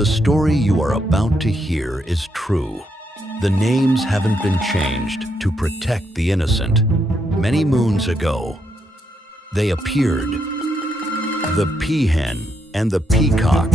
The story you are about to hear is true. The names haven't been changed to protect the innocent. Many moons ago, they appeared. The peahen and the peacock.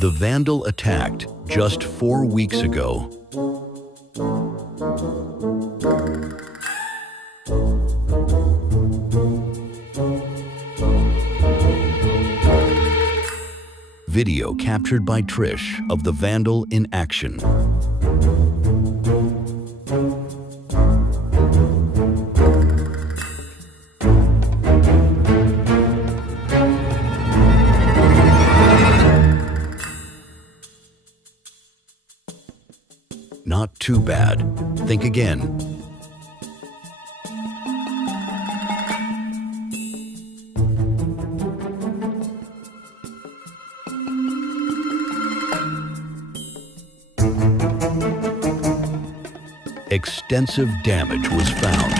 The Vandal attacked just 4 weeks ago. Video captured by Trish of the Vandal in action. Not too bad. Think again. Extensive damage was found.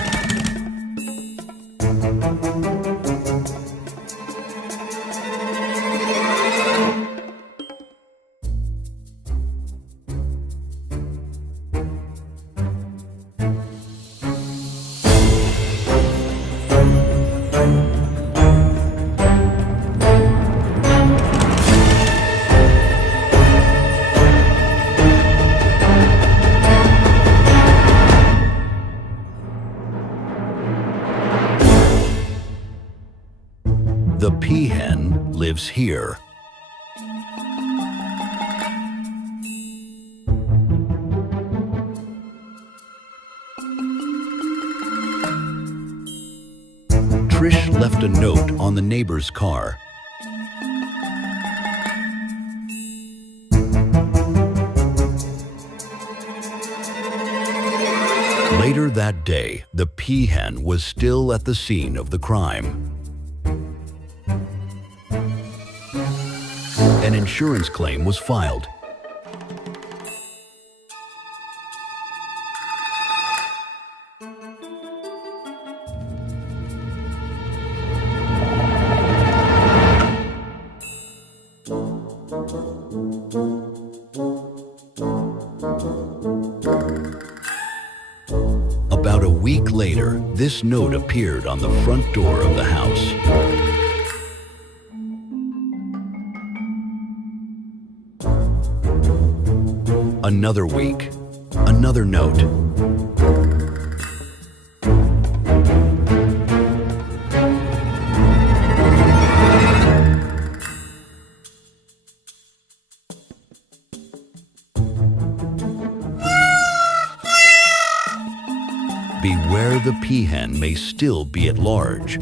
The peahen lives here. Trish left a note on the neighbor's car. Later that day, the peahen was still at the scene of the crime. An insurance claim was filed. About a week later, this note appeared on the front door of the house. Another week, another note. Beware, the peahen may still be at large.